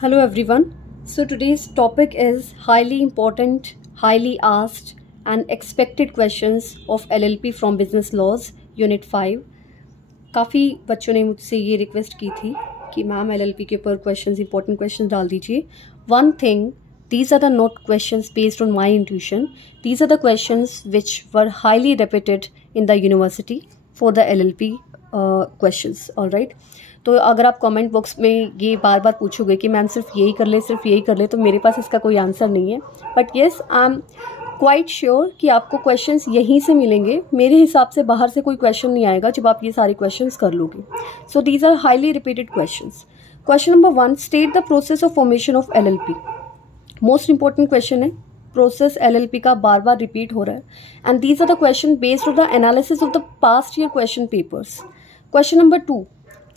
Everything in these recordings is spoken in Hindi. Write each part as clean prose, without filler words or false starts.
Hello everyone. So today's topic is highly important, highly asked and expected questions of LLP from Business Laws Unit 5. काफ़ी बच्चों ने मुझसे ये रिक्वेस्ट की थी कि मैम LLP के ऊपर क्वेश्चंस इंपॉर्टेंट क्वेश्चंस डाल दीजिए. One thing, these are the not questions based on my intuition. These are the questions which were highly repeated in the university for the LLP questions. All right. तो अगर आप कमेंट बॉक्स में ये बार बार पूछोगे कि मैम सिर्फ यही कर ले तो मेरे पास इसका कोई आंसर नहीं है. But yes, I am quite sure कि आपको क्वेश्चंस यहीं से मिलेंगे. मेरे हिसाब से बाहर से कोई क्वेश्चन नहीं आएगा जब आप ये सारे क्वेश्चंस कर लोगे. So these are highly repeated questions. Question number 1, state the process of formation of LLP. Most important question है. प्रोसेस LLP का बार बार रिपीट हो रहा है and these are the question based on the analysis of the past year question papers. Question number 2,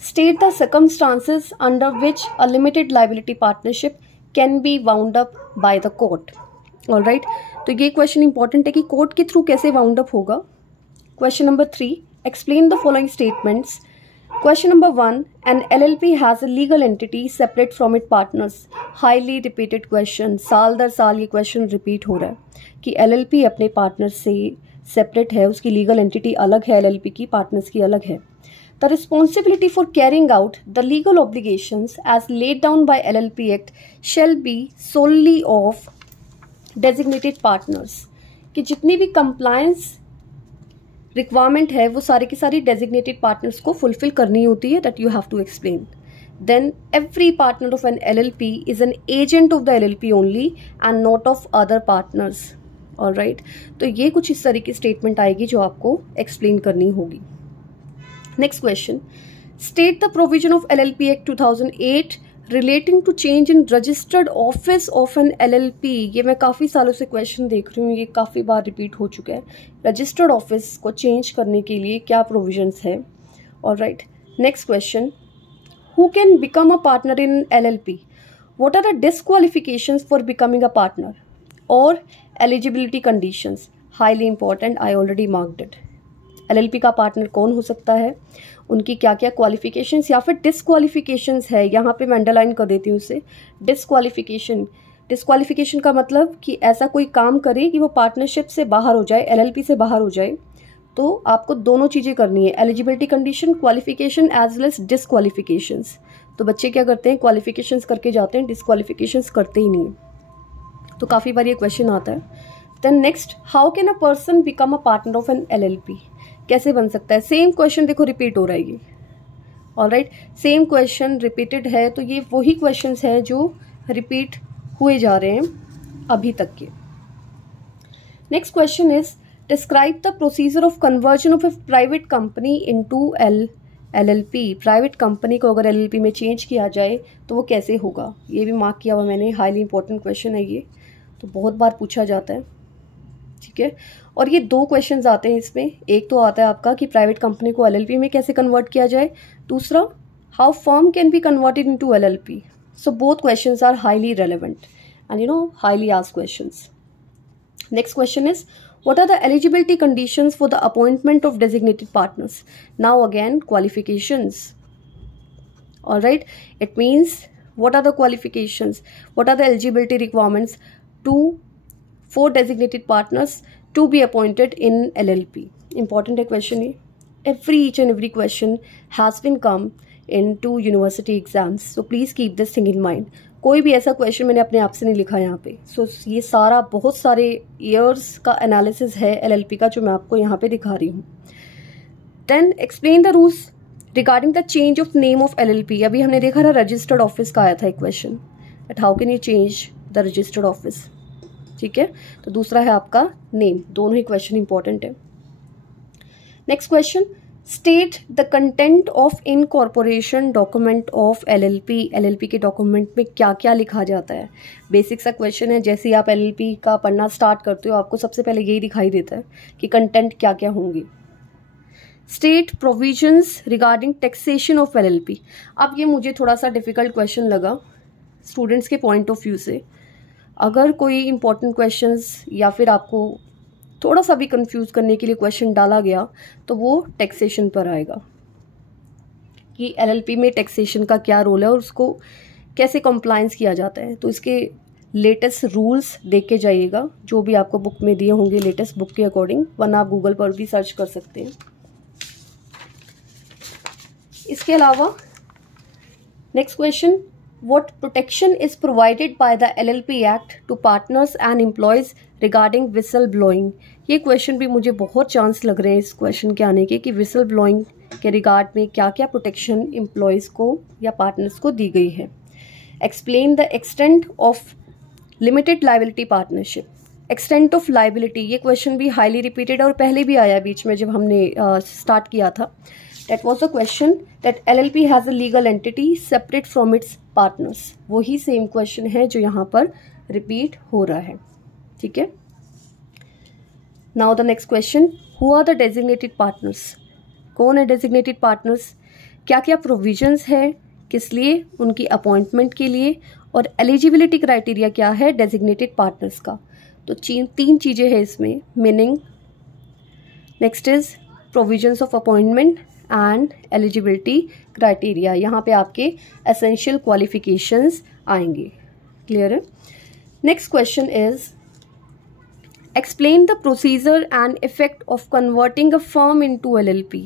state the circumstances under which a limited liability partnership can be wound up by the court. All right, तो ये क्वेश्चन इंपॉर्टेंट है कि कोर्ट के थ्रू कैसे वाउंड अप होगा. Question number 3, explain the following statements. Question number 1, an LLP has a legal entity separate from it partners. Highly repeated question, साल दर साल ये क्वेश्चन रिपीट हो रहा है कि LLP अपने पार्टनर से सेपरेट है, उसकी लीगल एंटिटी अलग है, LLP की पार्टनर्स की अलग है. The responsibility for carrying out the legal obligations as laid down by LLP Act shall be solely of designated partners. कि जितनी भी compliance requirement है वो सारी की सारी designated partners को fulfill करनी होती है. That you have to explain. Then every partner of an LLP is an agent of the LLP only and not of other partners. Alright, तो ये कुछ इस तरह की statement आएगी जो आपको explain करनी होगी. Next question, state the provision of LLP Act 2008 relating to change in registered office of an LLP. ये मैं काफ़ी सालों से क्वेश्चन देख रही हूँ, ये काफ़ी बार रिपीट हो चुका है. रजिस्टर्ड ऑफिस को चेंज करने के लिए क्या प्रोविजंस है. Alright, next question, who can become a partner in LLP. What are the disqualifications for becoming a partner और eligibility conditions. Highly important, I already marked it. LLP का पार्टनर कौन हो सकता है, उनकी क्या क्या क्वालिफिकेशंस या फिर डिस्क्वालिफिकेशंस है. यहाँ पे मैं अंडरलाइन कर देती हूँ उसे. डिस्क्वालिफिकेशन का मतलब कि ऐसा कोई काम करे कि वो पार्टनरशिप से बाहर हो जाए, LLP से बाहर हो जाए. तो आपको दोनों चीज़ें करनी है, eligibility condition, qualification as well as disqualifications. तो बच्चे क्या करते हैं, क्वालिफिकेशंस करके जाते हैं, डिस्क्वालिफिकेशंस करते ही नहीं. तो काफ़ी बार ये क्वेश्चन आता है. Then next, how can a person become a partner of an LLP. कैसे बन सकता है. सेम क्वेश्चन देखो रिपीट हो रहा है ये. ऑलराइट, सेम क्वेश्चन रिपीटेड है तो ये वही क्वेश्चंस हैं जो रिपीट हुए जा रहे हैं अभी तक के. Next question is, describe the procedure of conversion of A private company into LLP. Private company को अगर LLP में चेंज किया जाए तो वो कैसे होगा. ये भी मार्क किया हुआ मैंने, हाईली इंपॉर्टेंट क्वेश्चन है ये, तो बहुत बार पूछा जाता है. ठीक है, और ये दो क्वेश्चंस आते हैं इसमें. एक तो आता है आपका कि प्राइवेट कंपनी को LLP में कैसे कन्वर्ट किया जाए. दूसरा, how firm can be converted into LLP. So both questions are highly relevant and highly asked questions. Next question is, what are the eligibility conditions for the appointment of designated partners. Now again qualifications. Alright, it means what are the qualifications, what are the eligibility requirements for designated partners to be appointed in LLP. Important है question ये. Each and every question has been come into university exams, so please keep this thing in mind. कोई भी ऐसा क्वेश्चन मैंने अपने आप से नहीं लिखा यहाँ पे. सो ये सारा बहुत सारे ईयर्स का एनालिसिस है LLP का जो मैं आपको यहाँ पे दिखा रही हूँ. Then explain the rules regarding the change of name of LLP. अभी हमने देखा था रजिस्टर्ड ऑफिस का आया था एक question, but how can you change the registered office. ठीक है, तो दूसरा है आपका नेम. दोनों ही क्वेश्चन इंपॉर्टेंट है. Next question, state the content of incorporation document of LLP. LLP के डॉक्यूमेंट में क्या क्या लिखा जाता है. बेसिक सा क्वेश्चन है. जैसे ही आप LLP का पढ़ना स्टार्ट करते हो आपको सबसे पहले यही दिखाई देता है कि कंटेंट क्या क्या होंगे. State provisions regarding taxation of LLP. अब ये मुझे थोड़ा सा डिफिकल्ट क्वेश्चन लगा स्टूडेंट्स के पॉइंट ऑफ व्यू से. अगर कोई इंपॉर्टेंट क्वेश्चंस या फिर आपको थोड़ा सा भी कंफ्यूज करने के लिए क्वेश्चन डाला गया तो वो टैक्सेशन पर आएगा कि LLP में टैक्सेशन का क्या रोल है और उसको कैसे कंप्लायंस किया जाता है, तो इसके लेटेस्ट रूल्स देख के जाइएगा, जो भी आपको बुक में दिए होंगे लेटेस्ट बुक के अकॉर्डिंग, वरना आप गूगल पर भी सर्च कर सकते हैं। इसके अलावा next question, what protection is provided by the LLP act to partners and employees regarding whistle blowing. ये क्वेश्चन भी मुझे बहुत चांस लग रहे हैं इस क्वेश्चन के आने के, कि विसल ब्लोइंग के रिगार्ड में क्या क्या प्रोटेक्शन एम्प्लॉयज़ को या पार्टनर्स को दी गई है। Explain the extent of limited liability partnership. Extent of liability, ये क्वेश्चन भी हाईली रिपीटेड और पहले भी आया बीच में जब हमने स्टार्ट किया था। That was the question that LLP has a legal entity separate from its partners। वही सेम क्वेश्चन है जो यहाँ पर रिपीट हो रहा है, ठीक है। Now the next question, who are the designated partners. कौन है डेजिग्नेटेड पार्टनर्स, क्या क्या प्रोविजंस है, किस लिए, उनकी अपॉइंटमेंट के लिए, और एलिजिबिलिटी क्राइटेरिया क्या है डेजिग्नेटेड पार्टनर्स का। तो तीन चीज़ें हैं इसमें, meaning, next is provisions of appointment and eligibility criteria. यहाँ पे आपके एसेंशियल क्वालिफिकेशंस आएंगे, क्लियर है। Next question is explain the procedure and effect of converting a firm into LLP।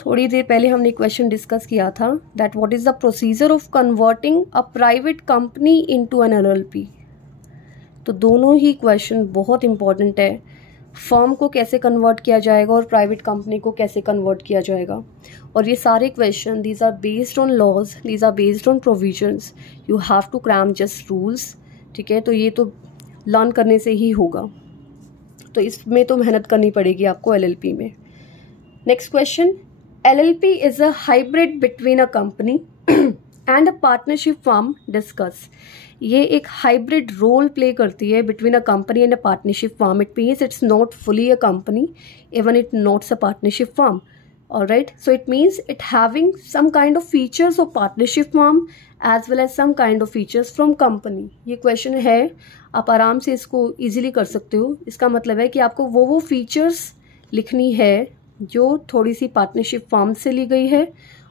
थोड़ी देर पहले हमने क्वेश्चन डिस्कस किया था, that what is the procedure of converting a private company into an LLP। तो दोनों ही क्वेश्चन बहुत इंपॉर्टेंट है, फर्म को कैसे कन्वर्ट किया जाएगा और प्राइवेट कंपनी को कैसे कन्वर्ट किया जाएगा। और ये सारे question, these are based on laws, these are based on provisions, you have to cram just rules, ठीक है। तो ये तो लर्न करने से ही होगा, तो इसमें तो मेहनत करनी पड़ेगी आपको LLP में। Next question, LLP is a hybrid between a company and a partnership firm, discuss. ये एक हाइब्रिड रोल प्ले करती है between a company and a partnership firm. It means it's not fully a company, even it nots a partnership firm, alright. So it means it having some kind of features of partnership firm as well as some kind of features from company. ये क्वेश्चन है, आप आराम से इसको इजीली कर सकते हो। इसका मतलब है कि आपको वो फीचर्स लिखनी है जो थोड़ी सी पार्टनरशिप फर्म से ली गई है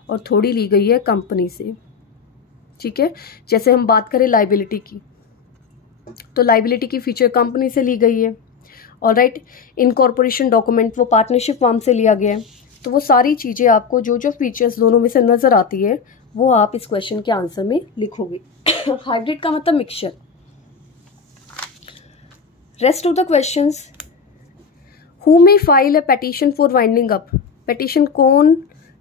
और थोड़ी ली गई है कंपनी से, ठीक है। जैसे हम बात करें लाइबिलिटी की, तो लाइबिलिटी की फीचर कंपनी से ली गई है, ऑलराइट। इनकॉर्पोरेशन डॉक्यूमेंट वो पार्टनरशिप फर्म से लिया गया है। तो वो सारी चीज़ें आपको जो जो फीचर्स दोनों में से नज़र आती है वो आप इस क्वेश्चन के आंसर में लिखोगे। हाइब्रिड का मतलब mixture. Rest of the questions, who may file a petition for winding up. Petition कौन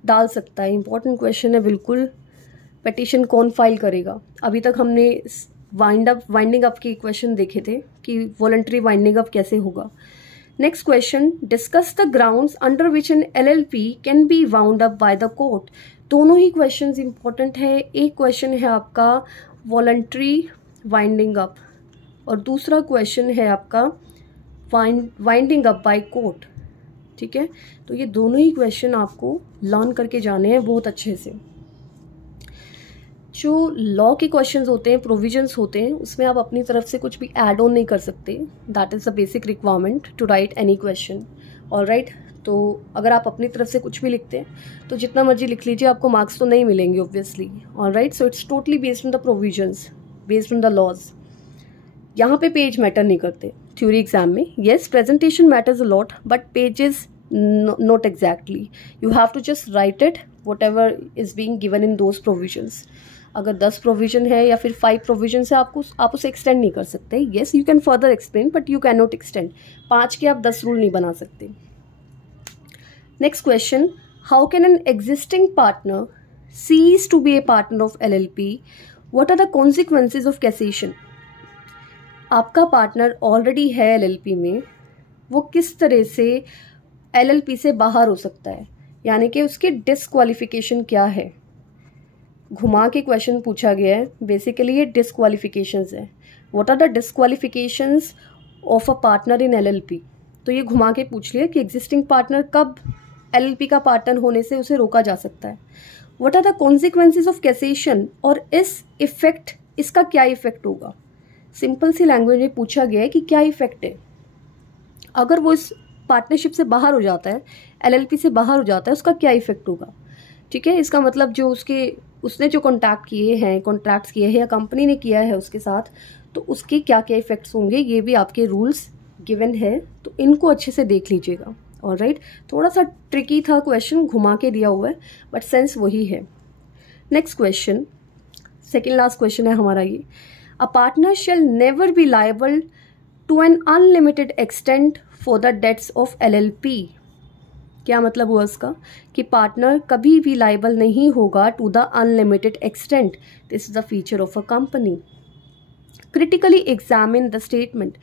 डाल सकता है, इंपॉर्टेंट क्वेश्चन है बिल्कुल। पेटिशन कौन फाइल करेगा। अभी तक हमने वाइंडिंग अप के क्वेश्चन देखे थे कि वॉलंटरी वाइंडिंग अप कैसे होगा। Next question, discuss the grounds under which N LLP can be wound up by the court. दोनों ही क्वेश्चंस इंपॉर्टेंट है। एक क्वेश्चन है आपका वॉलंटरी वाइंडिंग अप और दूसरा क्वेश्चन है आपका वाइंडिंग अप बाय कोर्ट, ठीक है। तो ये दोनों ही क्वेश्चन आपको लर्न करके जाने हैं बहुत अच्छे से। जो लॉ के क्वेश्चंस होते हैं, प्रोविजंस होते हैं, उसमें आप अपनी तरफ से कुछ भी ऐड ऑन नहीं कर सकते। That is the basic requirement to write any question, alright. तो अगर आप अपनी तरफ से कुछ भी लिखते हैं तो जितना मर्जी लिख लीजिए, आपको मार्क्स तो नहीं मिलेंगे obviously, alright. So it's totally based on the provisions, based on the laws. यहाँ पे पेज मैटर नहीं करते थ्योरी एग्जाम में। Yes, presentation matters a lot, but pages not exactly. You have to just write it whatever is being given in those provisions. अगर 10 प्रोविजन है या फिर 5 प्रोविजन है, आप उसे एक्सटेंड नहीं कर सकते। Yes, you can further explain but you can not extend. 5 के आप 10 रूल नहीं बना सकते। Next question, how can an existing partner cease to be a partner of LLP? What are the consequences of cessation? आपका पार्टनर ऑलरेडी है LLP में, वो किस तरह से LLP से बाहर हो सकता है, यानी कि उसकी डिस्क्वालिफिकेशन क्या है। घुमा के क्वेश्चन पूछा गया है, बेसिकली ये डिस्क्वालिफिकेशंस है। What are the disqualifications of a partner in LLP? तो ये घुमा के पूछ लिया कि एग्जिस्टिंग पार्टनर कब LLP का पार्टनर होने से उसे रोका जा सकता है। What are the consequences of cessation, और इसका क्या इफेक्ट होगा। सिंपल सी लैंग्वेज में पूछा गया है कि क्या इफेक्ट है अगर वो इस पार्टनरशिप से बाहर हो जाता है, LLP से बाहर हो जाता है, उसका क्या इफेक्ट होगा, ठीक है, इसका मतलब जो उसने जो कॉन्ट्रैक्ट्स किए हैं या कंपनी ने किया है उसके साथ, तो उसके क्या क्या इफेक्ट्स होंगे ये भी आपके रूल्स गिवन है, तो इनको अच्छे से देख लीजिएगा। ऑलराइट, थोड़ा सा ट्रिकी था क्वेश्चन, घुमा के दिया हुआ है, बट सेंस वही है। Next question, second last question है हमारा ये। A partner shall never be liable to an unlimited extent for the debts of LLP। क्या मतलब हुआ इसका कि पार्टनर कभी भी लायबल नहीं होगा to the unlimited extent. This is the feature of a company. Critically examine the statement.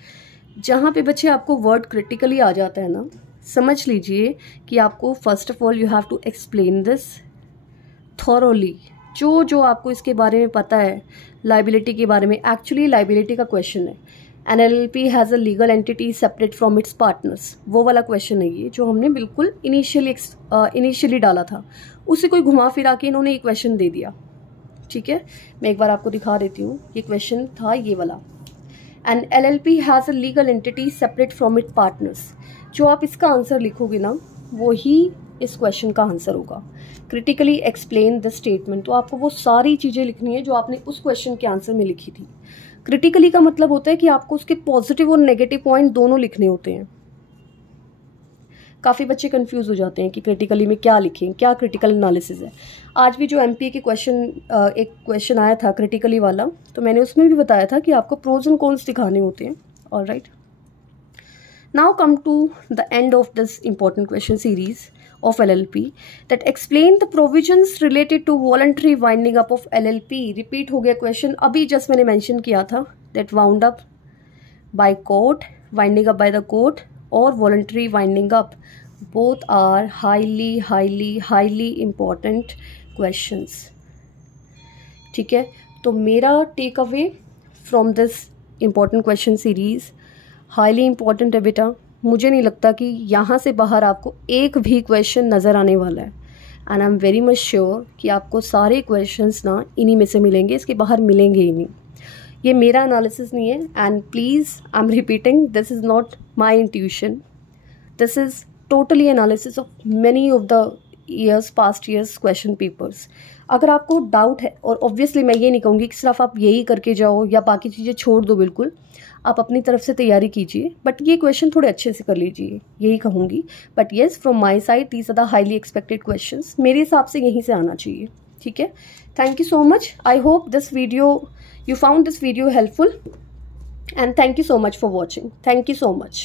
जहाँ पे बच्चे आपको वर्ड क्रिटिकली आ जाता है ना, समझ लीजिए कि आपको first of all you have to explain this thoroughly. जो आपको इसके बारे में पता है लाइबिलिटी के बारे में, एक्चुअली लाइबिलिटी का क्वेश्चन है। An LLP has a legal entity separate from its partners, वो वाला क्वेश्चन है ये जो हमने बिल्कुल इनिशियली डाला था, उसे कोई घुमा फिरा के इन्होंने ये क्वेश्चन दे दिया। ठीक है, मैं एक बार आपको दिखा देती हूँ, ये क्वेश्चन था ये वाला। An LLP has a legal entity separate from it partners. जो आप इसका आंसर लिखोगे ना, वो ही इस क्वेश्चन का आंसर होगा। क्रिटिकली एक्सप्लेन द स्टेटमेंट, तो आपको वो सारी चीज़ें लिखनी है जो आपने उस क्वेश्चन के आंसर में लिखी थी। क्रिटिकली का मतलब होता है कि आपको उसके पॉजिटिव और नेगेटिव पॉइंट दोनों लिखने होते हैं। काफ़ी बच्चे कंफ्यूज हो जाते हैं कि क्रिटिकली में क्या लिखें, क्या क्रिटिकल एनालिसिस है। आज भी जो MPA के एक क्वेश्चन आया था क्रिटिकली वाला, तो मैंने उसमें भी बताया था कि आपको प्रोज एंड कॉन्स दिखाने होते हैं। Alright, now come to the end of this important question series of LLP that explain the provisions related to voluntary winding up of LLP। Repeat हो गया क्वेश्चन, अभी जस्ट मैंने मेंशन किया था that wound up by court, winding up by the court और voluntary winding up, both are highly important questions। ठीक है, तो मेरा take away from this important question series highly important है बेटा। मुझे नहीं लगता कि यहाँ से बाहर आपको एक भी क्वेश्चन नज़र आने वाला है, and I am very much sure कि आपको सारे क्वेश्चंस ना इन्हीं में से मिलेंगे, इसके बाहर मिलेंगे ही नहीं। ये मेरा एनालिसिस नहीं है, and please I am repeating, this is not my intuition, this is totally analysis of many of the past years question papers. अगर आपको डाउट है, और ऑब्वियसली मैं ये नहीं कहूँगी कि सिर्फ आप यही करके जाओ या बाकी चीज़ें छोड़ दो, बिल्कुल आप अपनी तरफ से तैयारी कीजिए, बट ये क्वेश्चन थोड़े अच्छे से कर लीजिए, यही कहूँगी। But yes, from my side these are the highly expected questions, मेरे हिसाब से यहीं से आना चाहिए। ठीक है, thank you so much. I hope this video you found this video helpful, and thank you so much for watching. Thank you so much.